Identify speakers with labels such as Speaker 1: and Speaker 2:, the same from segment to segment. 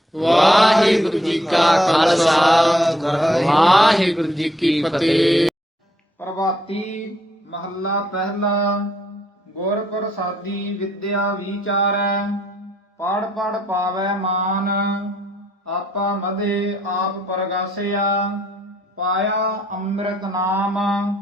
Speaker 1: ਵਾਹਿਗੁਰੂ ਜੀ ਕਾ ਖਾਲਸਾ ਵਾਹਿਗੁਰੂ ਜੀ ਕੀ ਫਤਿਹ।
Speaker 2: ਪ੍ਰਭਾਤੀ ਮਹੱਲਾ ਪਹਿਲਾ। ਗੁਰ ਪ੍ਰਸਾਦੀ ਵਿਦਿਆ ਵਿਚਾਰੈ, ਪੜ ਪੜ ਪਾਵੈ ਮਾਨ। ਆਪਾ ਮਧੇ ਆਪ ਪਰਗਾਸਿਆ, ਪਾਇਆ ਅੰਮ੍ਰਿਤ ਨਾਮ।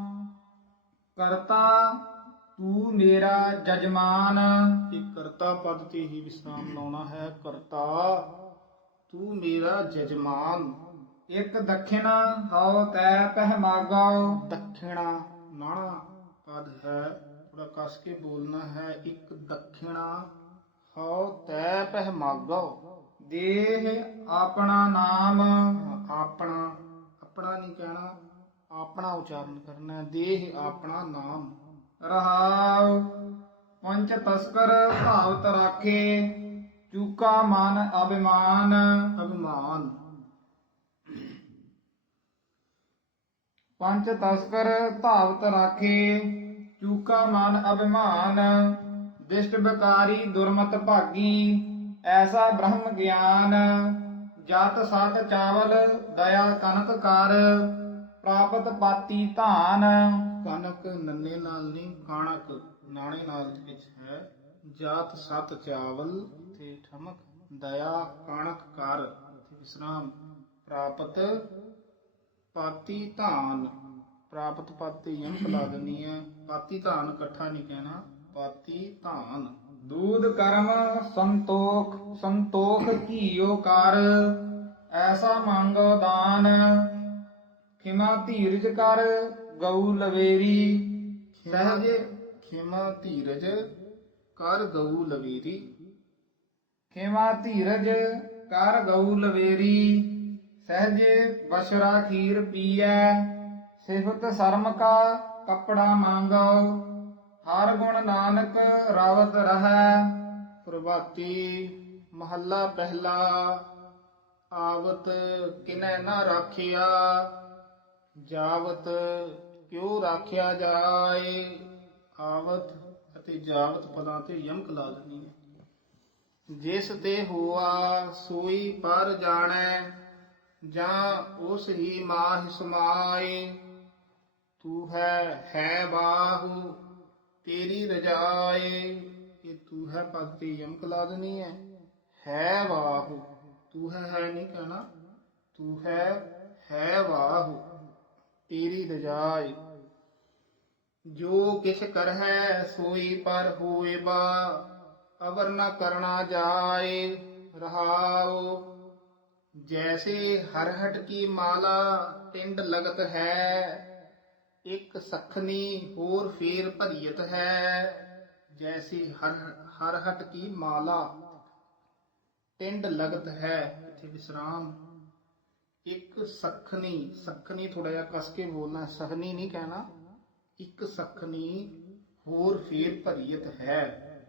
Speaker 2: ਕਰਤਾ ਤੂੰ ਮੇਰਾ ਜਜਮਾਨ। ਇਹ ਕਰਤਾ ਪਦ ਤੇ ਹੀ ਵਿਸਰਾਮ ਲਾਉਣਾ ਹੈ। ਕਰਤਾ ਤੂੰ ਮੇਰਾ ਜਜਮਾਨ। ਇੱਕ ਦਖਿਣਾ ਹਉ ਤੈ ਪਹਿ ਮਾਗਾਓ। ਦਖਿਣਾ ਨਾਣਾ ਪਦ ਹੈ, ਥੋੜਾ ਕਸ ਕੇ ਬੋਲਣਾ ਹੈ। ਇੱਕ ਦਖਿਣਾ ਹਉ ਤੈ ਪਹਿ ਮਾਗਾਓ। ਦੇਹ ਆਪਣਾ ਨਾਮ। ਆਪਣਾ ਆਪਣਾ ਨਹੀਂ ਕਹਿਣਾ, ਆਪਣਾ ਉਚਾਰਨ ਕਰਨਾ ਹੈ। ਦੇਹ ਆਪਣਾ ਨਾਮ। ਰਹਾਉ ਪੰਚ ਤਸਕਰ ਭਾਵਤ ਰਾਖੇ, ਚੂਕਾ ਮਨ ਅਭਿਮਾਨ। ਅਭਿਮਾਨ ਪੰਚ ਤਸਕਰ ਧਾਵਤ ਰਾਖੇ, ਚੂਕਾ ਮਨ ਅਭਿਮਾਨ। ਦਿਸ਼ਟ ਬਿਕਾਰੀ ਦੁਰਮਤ ਭਾਗੀ, ਐਸਾ ਬ੍ਰਹਮ ਗਿਆਨ। ਜਤ ਸਤ ਚਾਵਲ ਦਇਆ ਕਨਕ ਕਰ, ਪ੍ਰਾਪਤ ਪਾਤੀ ਧਾਨ। ਕਨਕ ਨੰਨੇ ਨਾਲ ਨਹੀਂ, ਕਾਣਕ ਨਾਣੇ ਨਾਲ ਵਿੱਚ ਹੈ। ਜਾਤ ਸਤ ਚਾਵਲ ਤੇ ਠਮਕ, ਦਇਆ ਕਾਣਕ ਕਰ ਵਿਸਰਾਮ। ਪ੍ਰਾਪਤ ਪਾਤੀ ਧਾਨ। ਪ੍ਰਾਪਤ ਪਾਤੀ ਯਮਕ ਲਾ ਦੇਣੀ ਹੈ। ਪਾਤੀ ਧਾਨ ਇਕੱਠਾ ਨਹੀਂ ਕਹਿਣਾ, ਪਾਤੀ ਧਾਨ। ਦੂਧ ਕਰਮ ਸੰਤੋਖ, ਸੰਤੋਖ ਘੀਓ ਕਰ। ਐਸਾ ਮੰਗੋ ਦਾਨ, ਖਿਮਾ ਧੀਰਜ ਕਰ ਗਊ ਲਵੇਰੀ। ਸਹਜ ਖਿਮਾ ਧੀਰਜ ਕਰ ਗਊ ਲਵੇਰੀ। ਖਿਮਾ ਧੀਰਜ ਕਰ ਗਊ ਲਵੇਰੀ। ਸਹਜ ਬਸ਼ਰਾ ਖੀਰ ਪੀਐ, ਸਿਫਤ ਸ਼ਰਮ ਕਾ ਕੱਪੜਾ ਮੰਗੋ। ਹਰ ਗੁਣ ਨਾਨਕ ਰਾਵਤ ਰਹੈ। ਪ੍ਰਭਾਤੀ ਮਹੱਲਾ ਪਹਿਲਾ। ਆਵਤ ਕਿਨੈ ਨਾ ਰਾਖਿਆ, ਜਾਵਤ ਕਿਉ ਰਾਖਿਆ ਜਾਏ। ਆਵਤ ਅਤੇ ਜਾਵਤ ਪਦਾਂ ਤੇ ਯਮਕ ਲਾ ਦੇਣੀ ਹੈ। ਜਿਸ ਤੇ ਹੋਆ ਸੋਈ ਪਰ ਜਾਣੈ, ਜਾਂ ਉਸ ਹੀ ਮਾਹਿ ਸਮਾਏ। ਤੂੰ ਹੈ ਬਾਹੂ ਤੇਰੀ ਰਜਾਏ। ਇਹ ਤੂੰ ਹੈ ਪਦ ਤੇ ਯਮਕ ਲਾ ਦੇਣੀ ਹੈ ਬਾਹੂ। ਤੂੰ ਹੈ ਨਹੀਂ ਕਹਿਣਾ, ਤੂੰ ਹੈ ਬਾਹੂ ਤੇਰੀ ਰਜਾਏ। ਜੋ ਕਿਛ ਕਰਹਿ ਸੋਈ ਪਰ ਹੋਏ ਬਾ, ਅਵਰ ਨ ਕਰਣਾ ਜਾਏ। ਰਹਾਉ ਜੈਸੇ ਹਰਹਟ ਕੀ ਮਾਲਾ, ਟਿੰਡ ਲਗਤ ਹੈ। ਇੱਕ ਸਖਨੀ ਹੋਰ ਫੇਰ ਭਰੀਤ ਹੈ। ਜੈਸੀ ਹਰਹਟ ਕੀ ਮਾਲਾ, ਟਿੰਡ ਲਗਤ ਹੈ ਇੱਥੇ ਵਿਸਰਾਮ। ਇੱਕ ਸਖਨੀ, ਸਖਨੀ ਥੋੜਾ ਜਿਹਾ ਕਸ ਕੇ ਬੋਲਣਾ, ਸਖਨੀ ਨਹੀਂ ਕਹਿਣਾ। ਇੱਕ ਸਖਨੀ ਹੋਰ ਫੇਰ ਭਰੀਤ ਹੈ।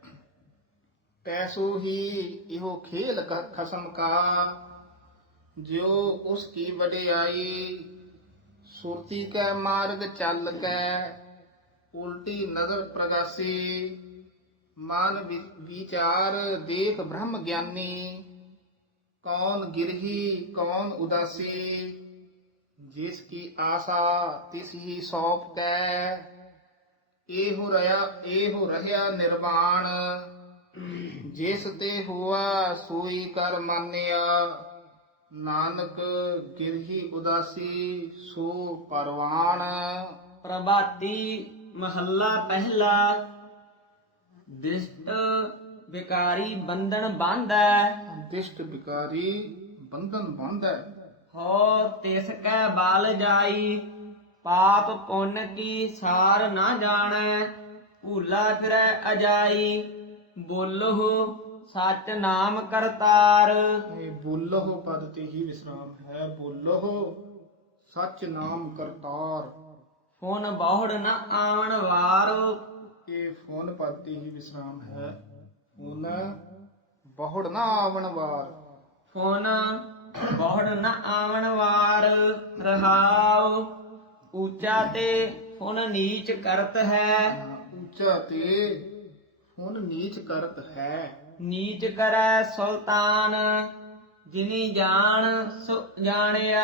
Speaker 2: ਤੈਸੋ ਹੀ ਇਹੋ ਖੇਲ ਖਸਮ ਕਾ, ਜਿਉ ਉਸ ਕੀ ਵਡਿਆਈ। ਸੁਰਤੀ ਕੈ ਮਾਰਗ ਚੱਲ ਕੈ, ਉਲਟੀ ਨਜ਼ਰ ਪ੍ਰਗਾਸੀ। ਮਨ ਵਿਚਾਰ ਦੇਖ ਬ੍ਰਹਮ ਗਿਆਨੀ, ਕੌਣ ਗਿਰਹੀ ਕੌਣ ਉਦਾਸੀ। ਜਿਸ ਕੀ ਆਸਾ ਤਿਸ ਹੀ ਸੌਪ ਕੈ, ਇਹੋ ਰਹਿਆ ਨਿਰਵਾਣ। ਜਿਸ ਤੇ ਹੋਆ ਸੋਈ ਕਰ ਮਾਨਿਆ, ਨਾਨਕ ਗਿਰਹੀ ਉਦਾਸੀ ਸੋ ਪਰਵਾਣ।
Speaker 3: ਪ੍ਰਭਾਤੀ ਮਹੱਲਾ ਪਹਿਲਾ। ਦਿਸ਼ਟ ਵਿਕਾਰੀ ਬੰਧਨ ਬਾਂਧੈ,
Speaker 2: ਦਿਸ਼ਟ ਵਿਕਾਰੀ ਬੰਧਨ ਬਾਂਧੈ।
Speaker 3: ਹੋ ਤਿਸ ਕੈ ਬਲ ਜਾਈ, ਪਾਪ ਪੁੰਨ ਕੀ ਸਾਰ ਨਾ ਜਾਣੈ। ਭੂਲਾ ਫਿਰੈ ਅਜਾਈ, ਬੋਲਹੁ ਸਚ ਨਾਮ ਕਰਤਾਰ।
Speaker 2: ਇਹ ਬੋਲਹੁ ਪਦ ਤੇ ਹੀ ਵਿਸਰਾਮ ਹੈ। ਬੋਲਹੁ ਸਚ ਨਾਮ ਕਰਤਾਰ।
Speaker 3: ਹੁਣ ਬਹੁੜ ਨ ਆਵਣ ਵਾਰ,
Speaker 2: ਇਹ ਫੋਨ ਪਦ ਤੇ ਹੀ ਵਿਸਰਾਮ ਹੈ। ਹੁਣ ਬਹੁੜ ਨਾ ਆਵਣ ਵਾਰ।
Speaker 3: ਹੁਣ ਬਹੁੜ ਨ ਆਵਣ ਵਾਰ। ਰਹਾਉ ਉੱਚਾ ਤੇ ਹੁਣ ਨੀਚ ਕਰਤ ਹੈ।
Speaker 2: ਉੱਚਾ ਤੇ ਹੁਣ ਨੀਚ ਕਰਤ ਹੈ।
Speaker 3: ਨੀਚ ਕਰੈ ਸੁਲਤਾਨ, ਜਿਨੀ ਜਾਣ ਸੋ ਜਾਣਿਆ।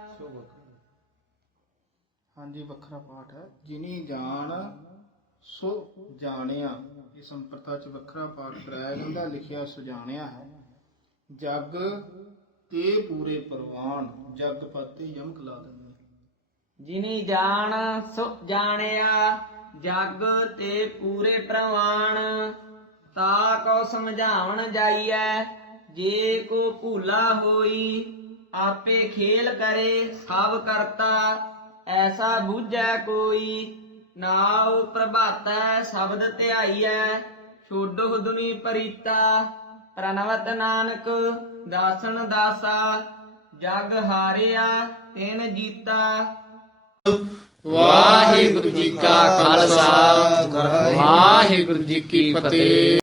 Speaker 2: ਹਾਂਜੀ, ਵੱਖਰਾ ਪਾਠ ਹੈ। ਜਿਨੀ ਜਾਣ ਸੋ ਜਾਣਿਆ, ਇਹ ਸੰਪਰਤਾ ਚ ਵੱਖਰਾ ਪਾਠ ਕਰਾਇਆ ਜਾਂਦਾ, ਲਿਖਿਆ ਸੁਜਾਣਿਆ ਹੈ। ਜਗ ਤੇ ਪੂਰੇ ਪ੍ਰਵਾਨ, ਜਗ ਪਦ ਤੇ ਯਮਕ ਲਾ ਦਿੰਦੇ।
Speaker 3: ਜਿਨੀ ਜਾਣ ਸੋ ਜਾਣਿਆ, ਜਗ ਤੇ ਪੂਰੇ ਪ੍ਰਵਾਨ। ਤਾ ਕੋ ਸਮਝਾਵਣ ਜਾਈਐ, ਜੇ ਕੋ ਭੂਲਾ ਹੋਈ। ਆਪੇ ਖੇਲ ਕਰੇ ਸਭ ਕਰਤਾ, ਐਸਾ ਬੂਝੈ ਕੋਈ। ਨਾਉ ਪ੍ਰਭਾਤੈ ਸ਼ਬਦ ਧਿਆਈਐ, ਛੋਡੋ ਦੁਨੀ ਪਰੀਤਾ। ਪ੍ਰਣਵਤ ਨਾਨਕ ਦਾਸਨ ਦਾਸਾ, ਜਗ ਹਾਰਿਆ ਤਿਨ ਜੀਤਾ।
Speaker 1: ਵਾਹਿਗੁਰੂ ਜੀ ਕਾ ਖਾਲਸਾ ਵਾਹਿਗੁਰੂ ਜੀ ਕੀ ਫਤਿਹ।